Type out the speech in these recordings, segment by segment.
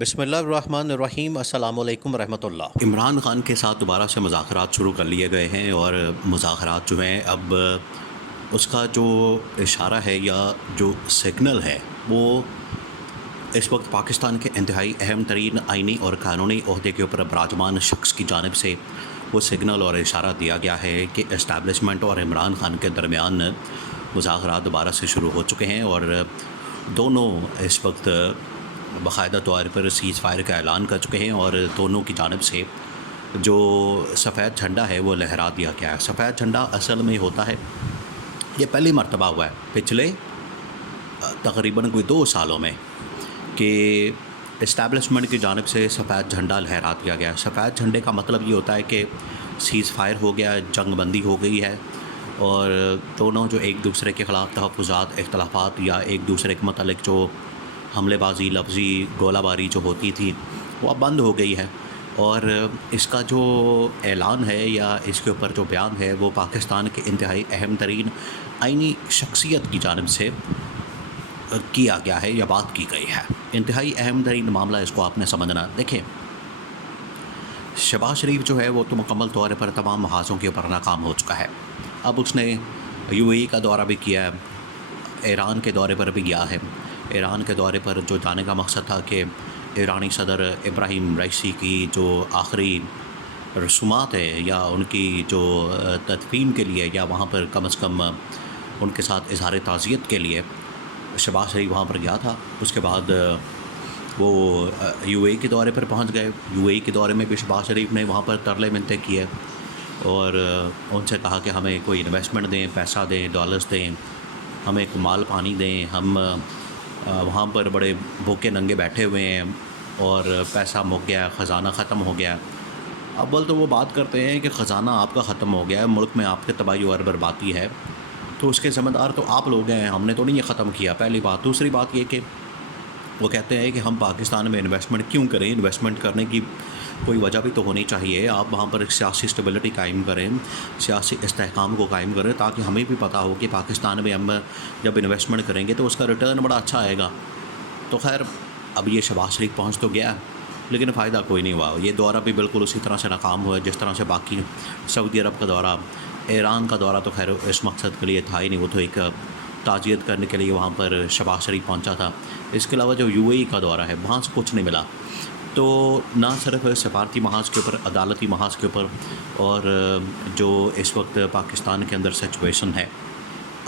بسم اللہ الرحمن الرحیم، السلام علیکم ورحمۃ اللہ۔ عمران خان کے ساتھ دوبارہ سے مذاکرات شروع کر لیے گئے ہیں، اور مذاکرات جو ہیں اب اس کا جو اشارہ ہے یا جو سگنل ہے وہ اس وقت پاکستان کے انتہائی اہم ترین آئینی اور قانونی عہدے کے اوپر براجمان شخص کی جانب سے وہ سگنل اور اشارہ دیا گیا ہے کہ اسٹیبلشمنٹ اور عمران خان کے درمیان مذاکرات دوبارہ سے شروع ہو چکے ہیں، اور دونوں اس وقت باقاعدہ طور پر سیز فائر کا اعلان کر چکے ہیں، اور دونوں کی جانب سے جو سفید جھنڈا ہے وہ لہرا دیا گیا ہے۔ سفید جھنڈا اصل میں ہوتا ہے، یہ پہلی مرتبہ ہوا ہے پچھلے تقریباً کوئی 2 سالوں میں کہ اسٹیبلشمنٹ کی جانب سے سفید جھنڈا لہرا دیا گیا۔ سفید جھنڈے کا مطلب یہ ہوتا ہے کہ سیز فائر ہو گیا، جنگ بندی ہو گئی ہے، اور دونوں جو ایک دوسرے کے خلاف تحفظات، اختلافات یا ایک دوسرے کے متعلق جو حملے بازی، لفظی گولہ باری جو ہوتی تھی وہ اب بند ہو گئی ہے، اور اس کا جو اعلان ہے یا اس کے اوپر جو بیان ہے وہ پاکستان کے انتہائی اہم ترین آئینی شخصیت کی جانب سے کیا گیا ہے یا بات کی گئی ہے۔ انتہائی اہم ترین معاملہ اس کو آپ نے سمجھنا۔ دیکھیں، شہباز شریف جو ہے وہ تو مکمل طور پر تمام محاذوں کے اوپر ناکام ہو چکا ہے۔ اب اس نے UAE کا دورہ بھی کیا ہے، ایران کے دورے پر بھی گیا ہے۔ ایران کے دورے پر جو جانے کا مقصد تھا کہ ایرانی صدر ابراہیم رئیسی کی جو آخری رسومات ہیں یا ان کی جو تدفین کے لیے یا وہاں پر کم از کم ان کے ساتھ اظہار تعزیت کے لیے شہباز شریف وہاں پر گیا تھا۔ اس کے بعد وہ UAE کے دورے پر پہنچ گئے۔ UAE کے دورے میں بھی شہباز شریف نے وہاں پر ترلے منتیں کیے اور ان سے کہا کہ ہمیں کوئی انویسٹمنٹ دیں، پیسہ دیں، ڈالرز دیں، ہمیں کوئی مال پانی دیں، ہم وہاں پر بڑے بھوکے ننگے بیٹھے ہوئے ہیں اور پیسہ مک گیا، خزانہ ختم ہو گیا۔ اول تو وہ بات کرتے ہیں کہ خزانہ آپ کا ختم ہو گیا ہے، ملک میں آپ کے تباہی اور بربادی ہے، تو اس کے ذمہ دار تو آپ لوگ ہیں، ہم نے تو نہیں یہ ختم کیا، پہلی بات۔ دوسری بات یہ کہ وہ کہتے ہیں کہ ہم پاکستان میں انویسٹمنٹ کیوں کریں، انویسٹمنٹ کرنے کی کوئی وجہ بھی تو ہونی چاہیے، آپ وہاں پر ایک سیاسی اسٹیبلٹی قائم کریں، سیاسی استحکام کو قائم کریں، تاکہ ہمیں بھی پتہ ہو کہ پاکستان میں ہم جب انویسٹمنٹ کریں گے تو اس کا ریٹرن بڑا اچھا آئے گا۔ تو خیر، اب یہ شہباز شریف پہنچ تو گیا لیکن فائدہ کوئی نہیں ہوا۔ یہ دورہ بھی بالکل اسی طرح سے ناکام ہوا جس طرح سے باقی سعودی عرب کا دورہ، ایران کا دورہ تو خیر اس مقصد کے لیے تھا ہی نہیں، وہ تو ایک تعزیت کرنے کے لیے وہاں پر شہباز شریف پہنچا تھا۔ اس کے علاوہ جو UAE کا دورہ ہے وہاں سے کچھ نہیں ملا۔ تو نہ صرف سفارتی محاذ کے اوپر، عدالتی محاذ کے اوپر، اور جو اس وقت پاکستان کے اندر سچویشن ہے،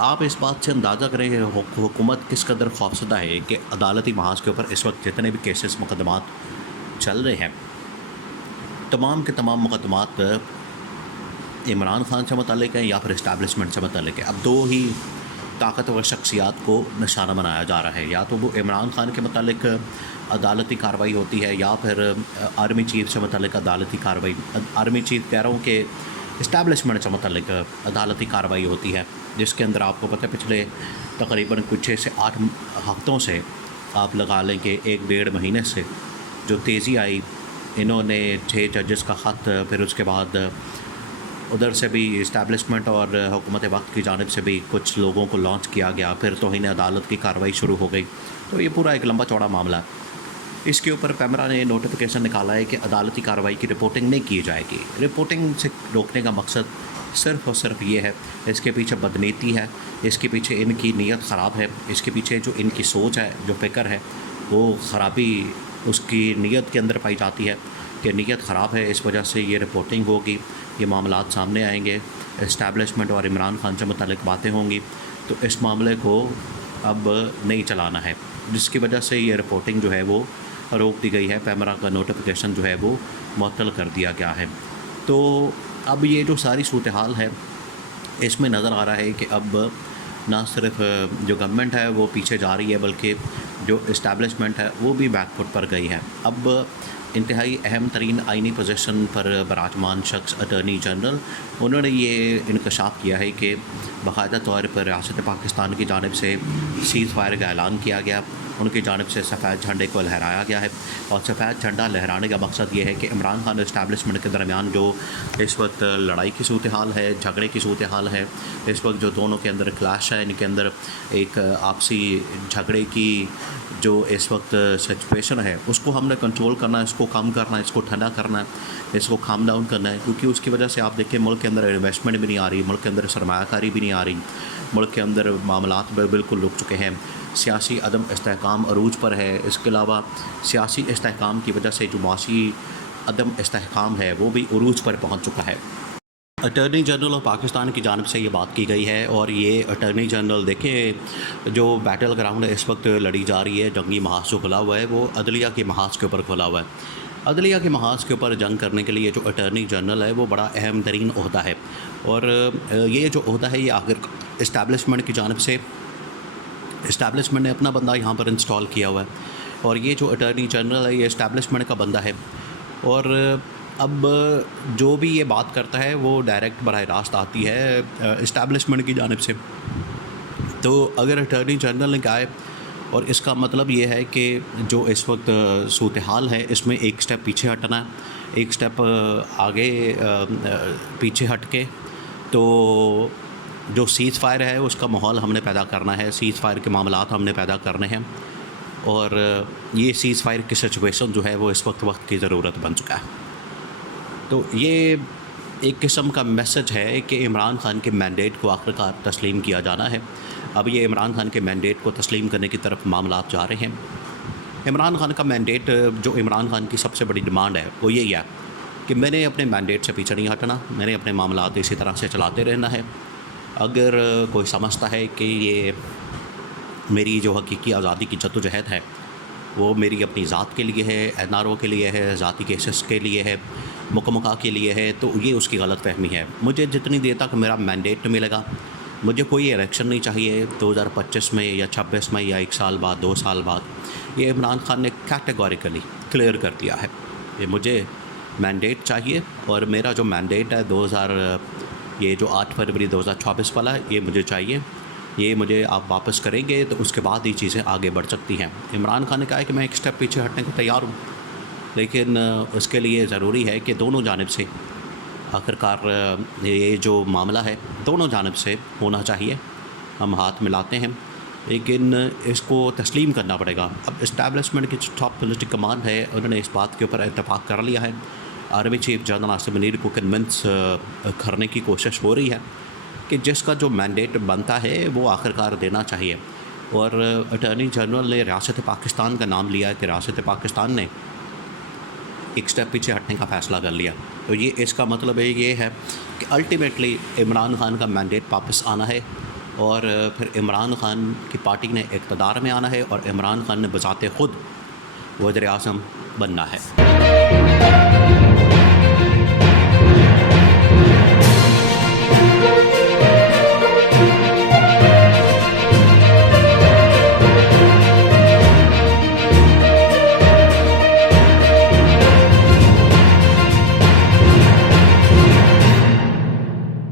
آپ اس بات سے اندازہ کریں کہ حکومت کس قدر خوفزدہ ہے کہ عدالتی محاذ کے اوپر اس وقت جتنے بھی کیسز، مقدمات چل رہے ہیں، تمام کے تمام مقدمات عمران خان سے متعلق ہیں یا پھر اسٹیبلشمنٹ سے متعلق ہے۔ اب 2 ہی طاقتور شخصیات کو نشانہ بنایا جا رہا ہے، یا تو وہ عمران خان کے متعلق عدالتی کارروائی ہوتی ہے یا پھر آرمی چیف سے متعلق عدالتی کارروائی، آرمی چیف کہہ رہا ہوں کہ اسٹیبلشمنٹ سے متعلق عدالتی کارروائی ہوتی ہے، جس کے اندر آپ کو پتہ ہے پچھلے تقریباً کچھ 6 سے 8 ہفتوں سے آپ لگا لیں کہ 1 ڈیڑھ مہینے سے جو تیزی آئی، انہوں نے 6 ججز کا خط، پھر اس کے بعد ادھر سے بھی اسٹیبلشمنٹ اور حکومت وقت کی جانب سے بھی کچھ لوگوں کو لانچ کیا گیا، پھر توہین عدالت کی کارروائی شروع ہو گئی۔ تو یہ پورا ایک لمبا چوڑا معاملہ ہے۔ اس کے اوپر پیمرا نے نوٹیفیکیشن نکالا ہے کہ عدالتی کارروائی کی رپورٹنگ نہیں کی جائے گی۔ رپورٹنگ سے روکنے کا مقصد صرف اور صرف یہ ہے، اس کے پیچھے بدنیتی ہے، اس کے پیچھے ان کی نیت خراب ہے، اس کے پیچھے جو ان کی سوچ ہے، جو فکر ہے، وہ خرابی اس کی نیت کے اندر پائی جاتی ہے کہ نیت خراب ہے، اس وجہ سے یہ رپورٹنگ ہوگی، یہ معاملات سامنے آئیں گے، اسٹیبلشمنٹ اور عمران خان سے متعلق باتیں ہوں گی، تو اس معاملے کو اب نہیں چلانا ہے، جس کی وجہ سے یہ رپورٹنگ جو ہے وہ روک دی گئی ہے۔ پیمرا کا نوٹیفیکیشن جو ہے وہ معطل کر دیا گیا ہے۔ تو اب یہ جو ساری صورتحال ہے، اس میں نظر آ رہا ہے کہ اب نہ صرف جو گورنمنٹ ہے وہ پیچھے جا رہی ہے، بلکہ جو اسٹیبلشمنٹ ہے وہ بھی بیک فٹ پر گئی ہے۔ اب انتہائی اہم ترین آئینی پوزیشن پر براجمان شخص اٹارنی جنرل، انہوں نے یہ انکشاف کیا ہے کہ باقاعدہ طور پر ریاست پاکستان کی جانب سے سیز فائر کا اعلان کیا گیا، ان کی جانب سے سفید جھنڈے کو لہرایا گیا ہے، اور سفید جھنڈا لہرانے کا مقصد یہ ہے کہ عمران خان اسٹیبلشمنٹ کے درمیان جو اس وقت لڑائی کی صورتحال ہے، جھگڑے کی صورتحال ہے، اس وقت جو دونوں کے اندر کلیش ہے، ان کے اندر ایک آپسی جھگڑے کی جو اس وقت سچویشن ہے، اس کو ہم نے کنٹرول کرنا ہے، اس کو کم کرنا ہے، اس کو ٹھنڈا کرنا ہے، اس کو کام ڈاؤن کرنا ہے، کیونکہ اس کی وجہ سے آپ دیکھیں ملک کے اندر انویسٹمنٹ بھی نہیں آ رہی، ملک کے اندر سرمایہ کاری بھی نہیں آ رہی، ملک کے اندر معاملات بالکل رک چکے ہیں، سیاسی عدم استحکام عروج پر ہے، اس کے علاوہ سیاسی استحکام کی وجہ سے جو معاشی عدم استحکام ہے وہ بھی عروج پر پہنچ چکا ہے۔ اٹارنی جنرل آف پاکستان کی جانب سے یہ بات کی گئی ہے، اور یہ اٹارنی جنرل دیکھیں جو بیٹل گراؤنڈ اس وقت لڑی جا رہی ہے، جنگی محاذ جو کھلا ہوا ہے وہ عدلیہ کے محاذ کے اوپر کھلا ہوا ہے۔ عدلیہ کے محاذ کے اوپر جنگ کرنے کے لیے جو اٹارنی جنرل ہے وہ بڑا اہم ترین عہدہ ہے، اور یہ جو عہدہ ہے یہ آخر اسٹیبلشمنٹ کی جانب سے اسٹیبلشمنٹ نے اپنا بندہ یہاں پر انسٹال کیا ہوا ہے، اور یہ جو اٹارنی جنرل ہے یہ اسٹیبلشمنٹ کا بندہ ہے، اور اب جو بھی یہ بات کرتا ہے وہ ڈائریکٹ براہ راست آتی ہے اسٹیبلشمنٹ کی جانب سے۔ تو اگر اٹارنی جنرل نے کہا ہے، اور اس کا مطلب یہ ہے کہ جو اس وقت صورتحال ہے اس میں ایک سٹیپ پیچھے ہٹنا ہے، ایک سٹیپ آگے پیچھے ہٹ کے تو جو سیز فائر ہے اس کا ماحول ہم نے پیدا کرنا ہے، سیز فائر کے معاملات ہم نے پیدا کرنے ہیں، اور یہ سیز فائر کی سچویشن جو ہے وہ اس وقت کی ضرورت بن چکا ہے۔ تو یہ ایک قسم کا میسج ہے کہ عمران خان کے مینڈیٹ کو آخرکار تسلیم کیا جانا ہے۔ اب یہ عمران خان کے مینڈیٹ کو تسلیم کرنے کی طرف معاملات جا رہے ہیں۔ عمران خان کا مینڈیٹ، جو عمران خان کی سب سے بڑی ڈیمانڈ ہے وہ یہی ہے کہ میں نے اپنے مینڈیٹ سے پیچھے نہیں ہٹنا، میں نے اپنے معاملات اسی طرح سے چلاتے رہنا ہے۔ اگر کوئی سمجھتا ہے کہ یہ میری جو حقیقی آزادی کی جدوجہد ہے وہ میری اپنی ذات کے لیے ہے، این آر او کے لیے ہے، ذاتی کیسز کے لیے ہے، مکمکا کے لیے ہے، تو یہ اس کی غلط فہمی ہے۔ مجھے جتنی دیر تک میرا مینڈیٹ ملے گا، مجھے کوئی الیکشن نہیں چاہیے 2025 میں یا 26 میں یا 1 سال بعد 2 سال بعد۔ یہ عمران خان نے کیٹیگوریکلی کلیئر کر دیا ہے کہ مجھے مینڈیٹ چاہیے، اور میرا جو مینڈیٹ ہے یہ جو 8 فروری 2024 والا ہے یہ مجھے چاہیے، یہ مجھے آپ واپس کریں گے تو اس کے بعد یہ چیزیں آگے بڑھ سکتی ہیں۔ عمران خان نے کہا ہے کہ میں ایک سٹیپ پیچھے ہٹنے کو تیار ہوں، لیکن اس کے لیے ضروری ہے کہ دونوں جانب سے آخرکار یہ جو معاملہ ہے دونوں جانب سے ہونا چاہیے۔ ہم ہاتھ ملاتے ہیں لیکن اس کو تسلیم کرنا پڑے گا۔ اب اسٹیبلشمنٹ کی جو ٹاپ پولیٹیکل کمانڈ ہے انہوں نے اس بات کے اوپر اتفاق کر لیا ہے، army chief general Asif Munir کو کنونس کرنے کی کوشش ہو رہی ہے کہ جس کا جو مینڈیٹ بنتا ہے وہ آخرکار دینا چاہیے، اور اٹارنی جنرل نے ریاست پاکستان کا نام لیا ہے کہ ریاست پاکستان نے ایک سٹیپ پیچھے ہٹنے کا فیصلہ کر لیا۔ تو یہ اس کا مطلب یہ ہے کہ الٹیمیٹلی عمران خان کا مینڈیٹ واپس آنا ہے، اور پھر عمران خان کی پارٹی نے اقتدار میں آنا ہے، اور عمران خان نے بذات خود وزیر اعظم بننا ہے۔